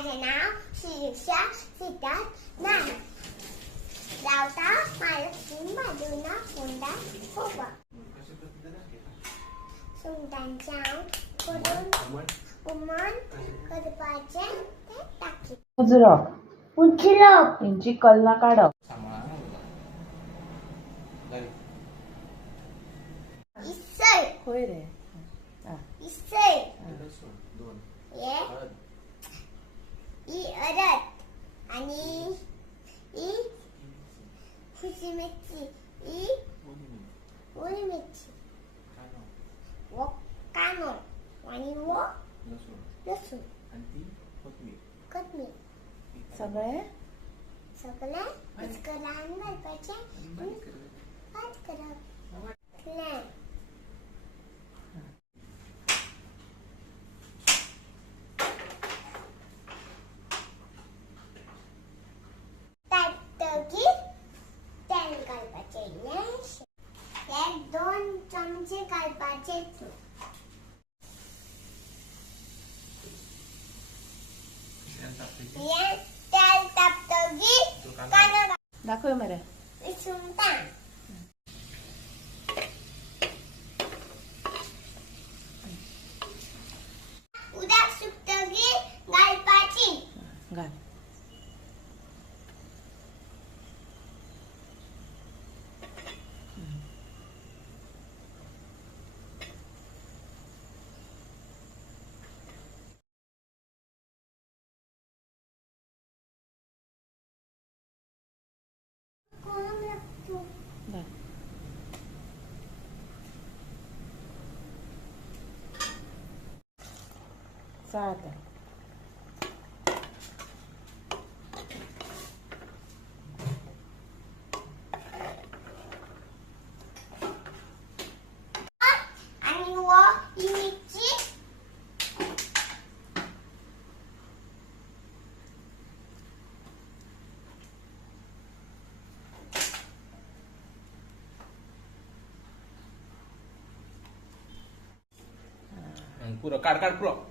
माझे नाव शिरीषा सिद्धार्थ नाना. रावता महालक्ष्मी बाजूना कोंडा होवा. सुंटांच्या करून उमन करपाचे ते टाकी. उजरप यांची कल्ला काढप. इसळ होय रे. इसळ ये ई अरत आणि ई खुशी मिरची ई ओली मिरची व कानो आणि व लसूण कोथमीर सगळे सगळे मिक्स करा आणि घालपाचे आणि भात करा. ताटगी तेल घालपाचे. एक 2 चमचे घालपाचे. तेल तापतगी कांदा दाखव मरे. सुंटा उदक सुकतगी घालपाची. घाल. कोण लागतो घाल. चालतं. आणि व ही मिरची पुरं काढ पुरं